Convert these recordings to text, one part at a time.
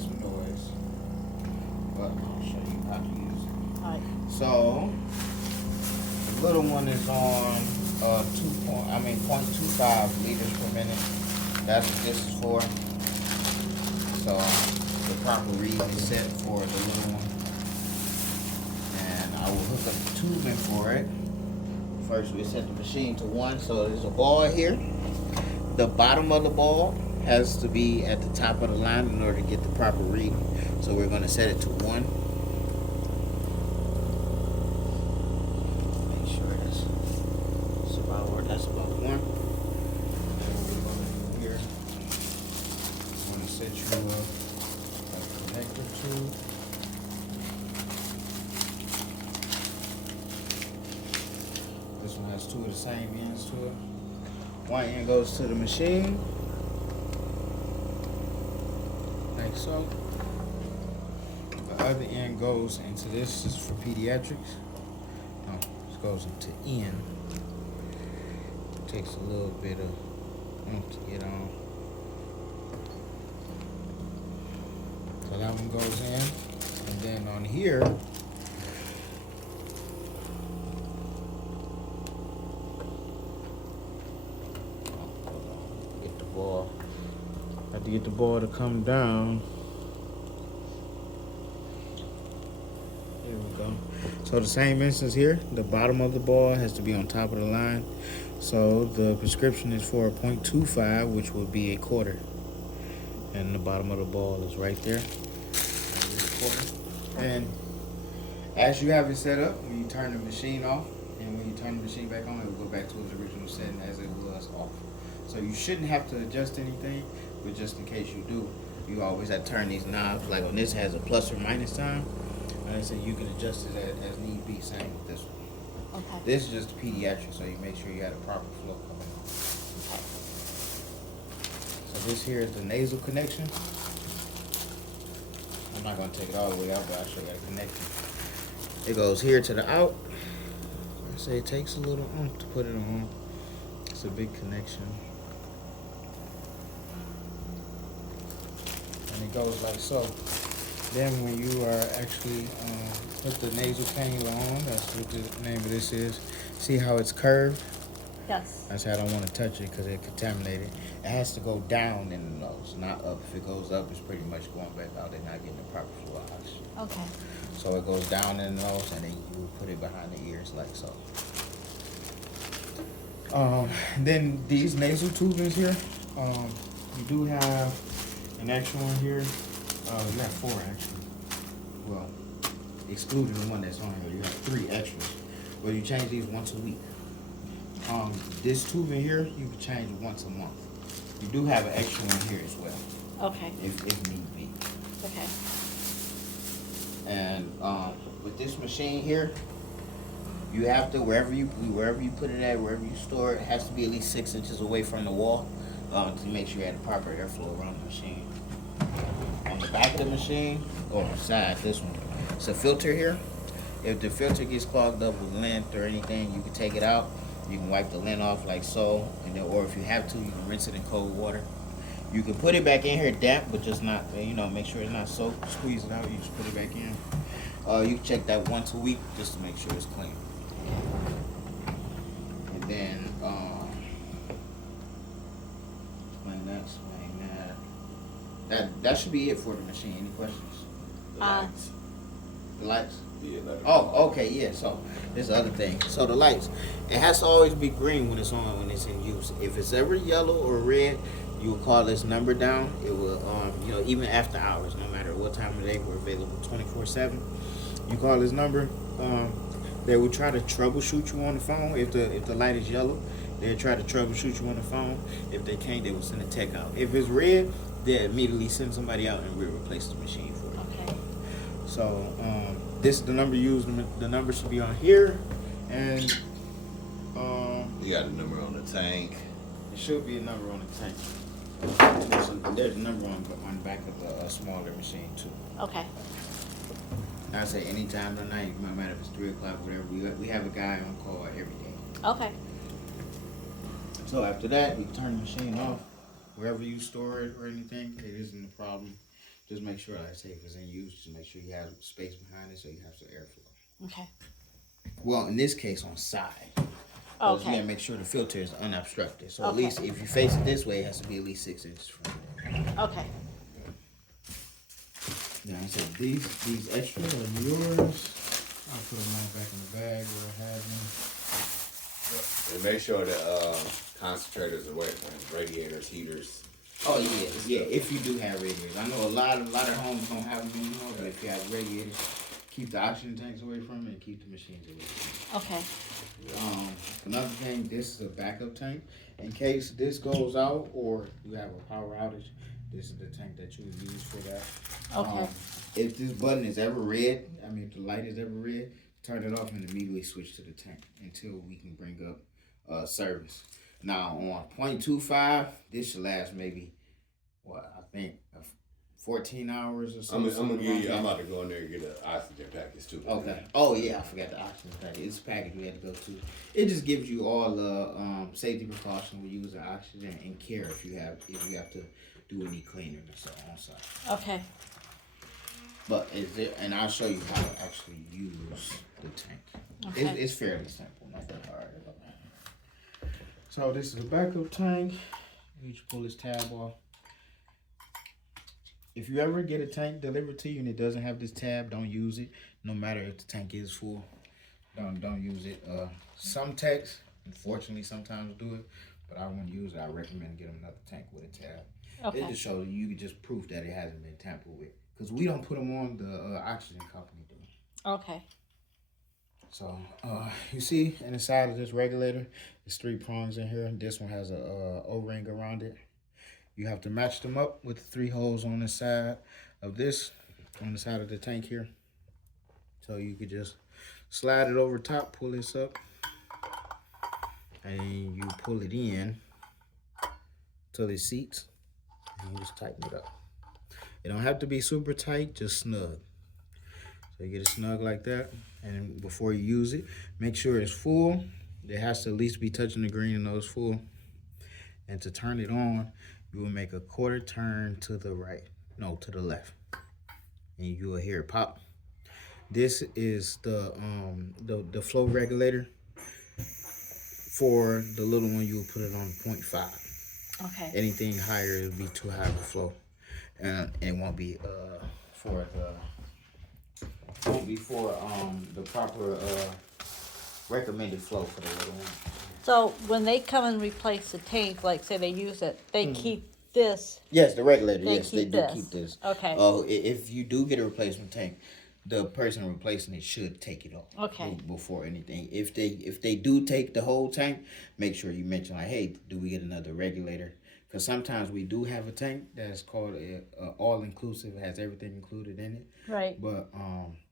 make some noise, but I'll show you how to use it. Alright. So the little one is on 0.25 liters per minute. That's what this is for. So the proper read is set for the little one, and I will hook up the tubing for it. First, we set the machine to 1. So there's a ball here. The bottom of the ball has to be at the top of the line in order to get the proper read. So we're going to set it to 1. Make sure that's about where that's about 1. And what we're going to do here, I'm going to set you up a connector tube. This one has 2 of the same ends to it. One end goes to the machine, like so. The other end goes into this. This is for pediatrics. No, this goes into N. It takes a little bit of to get on. So that one goes in, and then on here, have to get the ball to come down. There we go. So the same instance here, the bottom of the ball has to be on top of the line. So the prescription is for a 0.25, which would be a quarter. And the bottom of the ball is right there. And as you have it set up, when you turn the machine off, and when you turn the machine back on, it will go back to its original setting as it was off. So you shouldn't have to adjust anything, but just in case you do, you always have to turn these knobs. Like on this has a plus or minus sign. Like I said, you can adjust it as need be. Same with this one. Okay. This is just pediatric, so you make sure you have the proper flow coming on. Okay. So this here is the nasal connection. I'm not going to take it all the way out, but I'll show you how to connect it. It goes here to the out. I say it takes a little to put it on. It's a big connection. And it goes like so. Then when you are actually put the nasal cannula on, that's what the name of this is. See how it's curved? Yes. That's how I don't want to touch it because it contaminated. It has to go down in the nose, not up. If it goes up, it's pretty much going back out. They're not getting the proper flow of oxygen. Okay. So it goes down in the nose, and then you put it behind the ears like so. Then these nasal tubings here, you do have an extra one here. You have 4 actually. Well, excluding the one that's on here, you have 3 extras. Well, you change these once a week. This tubing here, you can change it once a month. You do have an extra one here as well, Okay. if need be. Okay. And with this machine here, you have to wherever you put it at, wherever you store it, has to be at least 6 inches away from the wall to make sure you have the proper airflow around the machine. On the back of the machine, or side, this one, it's a filter here. If the filter gets clogged up with lint or anything, you can take it out. You can wipe the lint off like so, and then, or if you have to, you can rinse it in cold water. You can put it back in here damp, but just not, make sure it's not soaked. Squeeze it out, you just put it back in. You can check that once a week just to make sure it's clean. And then, explain that. That should be it for the machine. Any questions? The lights. The lights? Yeah, Oh, okay, yeah. So this is the other thing. So the lights, it has to always be green when it's on, when it's in use. If it's ever yellow or red, you will call this number down. It will, even after hours, no matter what time of day, we're available 24/7. You call this number. They will try to troubleshoot you on the phone. If the light is yellow, they'll try to troubleshoot you on the phone. If they can't, they will send a tech out. If it's red, they'll immediately send somebody out and we'll replace the machine for you. Okay. So this is the number used. The number should be on here, and You got a number on the tank. it should be a number on the tank. There's a number on the back of the smaller machine too. Okay. I say any time of the night, no matter if it's 3 o'clock, whatever. We have a guy on call every day. Okay. So after that, you turn the machine off. Wherever you store it or anything, it isn't a problem. Just make sure, like I say, if it's in use, just make sure you have space behind it so you have some airflow. Okay. Well, in this case, on side. Because you Okay. gotta make sure the filter is unobstructed. So at Okay. least if you face it this way, it has to be at least 6 inches from there. Okay. Now I said these extras are yours. I'll put them right back in the bag where I have them. And make sure the concentrators are away from radiators, heaters. Oh yeah. If you do have radiators, I know a lot of homes don't have them anymore. But if you have radiators, keep the oxygen tanks away from it and keep the machines away from Okay. it. Another thing, this is a backup tank in case this goes out or you have a power outage. This is the tank that you would use for that. Okay. If this button is ever red, if the light is ever red, turn it off and immediately switch to the tank until we can bring up service. Now on 0.25, this should last maybe, 14 hours or something. I'm about to go in there and get an oxygen package too. Okay. Oh yeah, I forgot the oxygen package. It's a package we had to go to. It just gives you all the safety precautions we use the oxygen and care if you have to do any cleaning or so on site. Okay. But and I'll show you how to actually use the tank. Okay. It's fairly simple, not that hard. So this is the backup tank. You just pull this tab off. If you ever get a tank delivered to you and it doesn't have this tab, don't use it. No matter if the tank is full, don't use it. Some techs, unfortunately, sometimes do it, but I wouldn't use it. I recommend getting another tank with a tab. Okay. It just shows you just proof that it hasn't been tampered with. Because we don't put them on, the oxygen company do. Okay. So, you see, in the side of this regulator, there's 3 prongs in here. This one has a O-ring around it. You have to match them up with the 3 holes on the side of this, on the side of the tank here. So you could just slide it over top, pull this up, and you pull it in till it seats, and you just tighten it up. It don't have to be super tight, just snug. So you get it snug like that, and before you use it, make sure it's full. It has to at least be touching the green and know it's full. And to turn it on, you will make a quarter turn to the right, no, to the left, and you will hear it pop. This is the flow regulator. For the little one, you will put it on 0.5. Okay. Anything higher, it'll be too high of a flow, and it won't be for the proper recommended flow for the little one. So when they come and replace the tank, like say they use it, they keep this. Yes, the regulator. They Yes, they keep do this. keep this. Okay. Oh, if you do get a replacement tank, the person replacing it should take it off. Okay. Before anything, if they do take the whole tank, make sure you mention like, hey, do we get another regulator? Because sometimes we do have a tank that's called a all inclusive, has everything included in it. Right. But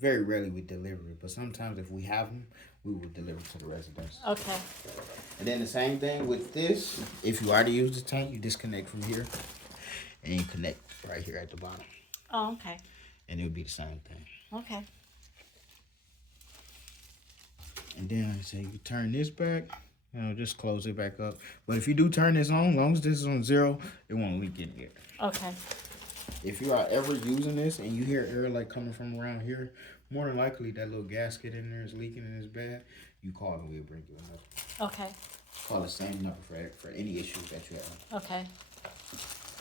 very rarely we deliver it. But sometimes if we have them, we will deliver to the residents. Okay. And then the same thing with this. If you already use the tank, you disconnect from here, and you connect right here at the bottom, Oh, okay. and it would be the same thing. Okay. And then so you turn this back, just close it back up. But if you do turn this on, as long as this is on 0, it won't leak in here. Okay. If you are ever using this and you hear air like coming from around here, more than likely that little gasket in there is leaking and it's bad. You call and we'll bring you another. Okay. Call the same number for any issues that you have. Okay.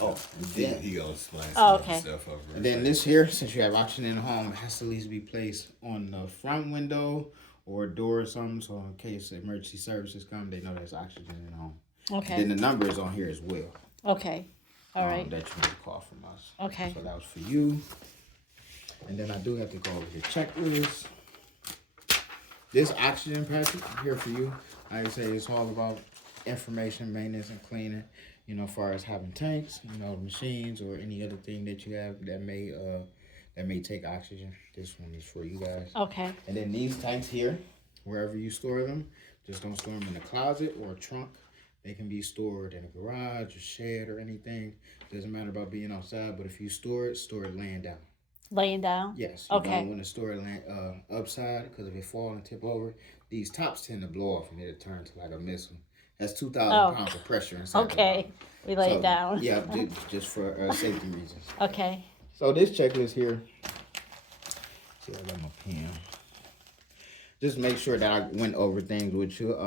Oh, and then He gonna explain Oh, some okay. stuff over. And then this here, since you have oxygen in the home, it has to at least be placed on the front window or a door or something, so in case emergency services come, they know there's oxygen in the home. Okay. Then the number is on here as well. Okay. All right. That you need to call from us. Okay. So that was for you. And then I do have to go over the checklist. This oxygen package here for you, like I say, it's all about information, maintenance, and cleaning. As far as having tanks, machines, or any other thing that you have that may take oxygen. This one is for you guys. Okay. And then these tanks here, wherever you store them, just don't store them in a closet or a trunk. They can be stored in a garage, a shed, or anything. Doesn't matter about being outside, but if you store it laying down. Laying down? Yes. You Okay. don't want to store it upside, because if it fall and tip over, these tops tend to blow off and it'll turn to like a missile. That's 2,000 pounds of pressure inside. Okay. We lay it down. Yeah, just for safety reasons. Okay. So this checklist here, see, I got my pen. Just make sure that I went over things with you.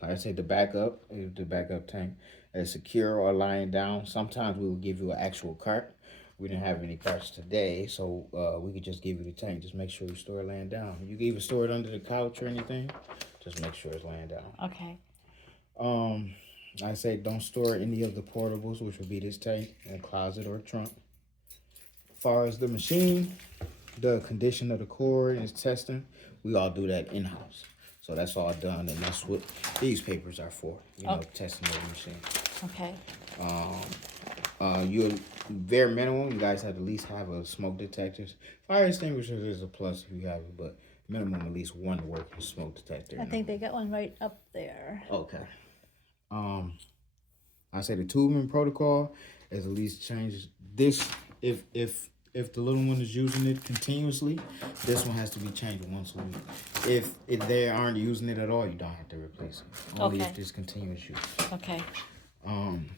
Like I said, the backup tank is secure or lying down. Sometimes we will give you an actual cart. We didn't have any carts today, so we could just give you the tank. Just make sure you store it laying down. You can even store it under the couch or anything. Just make sure it's laying down. Okay. I say don't store any of the portables, which will be this tank, in a closet or a trunk. As far as the machine, the condition of the cord and its testing, we all do that in-house. So that's all done, and that's what these papers are for, testing the machine. Okay. You very minimum, you guys have to at least have a smoke detectors. Fire extinguishers is a plus if you have it, but minimum at least one working smoke detector. I think they got one right up there. Okay. I say the tubing protocol is at least change this if the little one is using it continuously, this one has to be changed once a week. If they aren't using it at all, you don't have to replace it. Only if there's continuous use. Okay.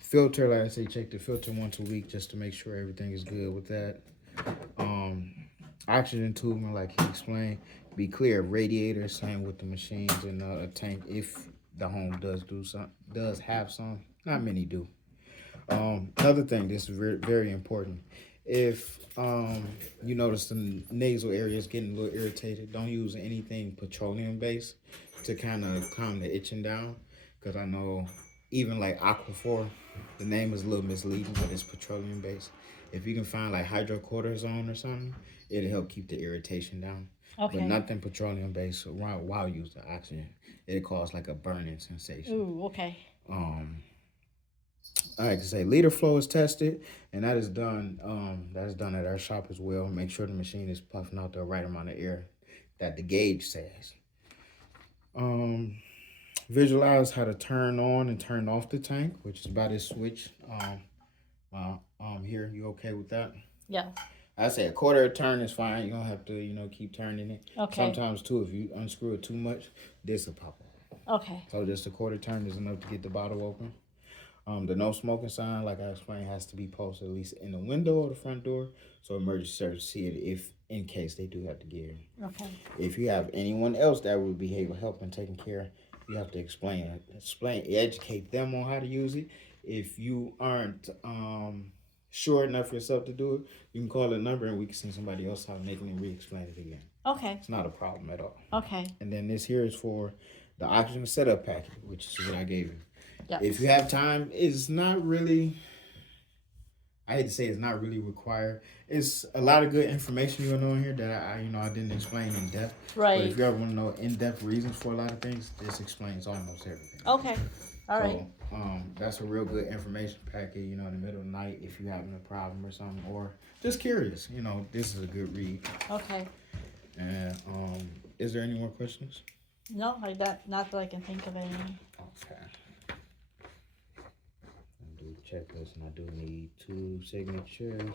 Filter, like I say, check the filter once a week just to make sure everything is good with that. Oxygen tubing, like he explained, be clear. Radiator, same with the machines and a tank. If the home does have some, not many do. Another thing, this is very, very important. If you notice the nasal area is getting a little irritated, don't use anything petroleum based to kind of calm the itching down. Because I know even like Aquaphor, the name is a little misleading, but it's petroleum based. If you can find like hydrocortisone or something, it'll help keep the irritation down. Okay. But nothing petroleum based while using oxygen. It'll cause like a burning sensation. Ooh, okay. I like to say leader flow is tested, and that is done. That's done at our shop as well. Make sure the machine is puffing out the right amount of air that the gauge says. Visualize how to turn on and turn off the tank, which is by this switch. Here, you okay with that? Yeah. I say a quarter of a turn is fine. You don't have to, keep turning it. Okay. Sometimes too, if you unscrew it too much, this will pop off. Okay. So just a quarter turn is enough to get the bottle open. The no smoking sign, like I explained, has to be posted at least in the window or the front door, so emergency service see it if in case they do have to get in. Okay. If you have anyone else that would be able to help and taking care, you have to explain, educate them on how to use it. If you aren't sure enough yourself to do it, you can call a number and we can send somebody else out and they can re-explain it again. Okay. It's not a problem at all. Okay. And then this here is for the oxygen setup packet, which is what I gave you. Yep. If you have time, it's not really, I hate to say it's not really required. It's a lot of good information you'll know in here that I didn't explain in depth. Right. But if you ever want to know in-depth reasons for a lot of things, this explains almost everything. Okay. All right. So, that's a real good information packet, in the middle of the night if you're having a problem or something, or just curious, this is a good read. Okay. And is there any more questions? No, not that I can think of any. Okay. I do the checklist and I do need 2 signatures.